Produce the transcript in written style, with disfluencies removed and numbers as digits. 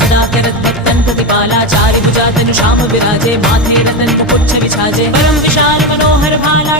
सदा करत भक्तन प्रतिपाला चारि भुजा तनु श्याम विराजे माथे रतन पुच्छ विछाजे परम विशाल मनोहर भाला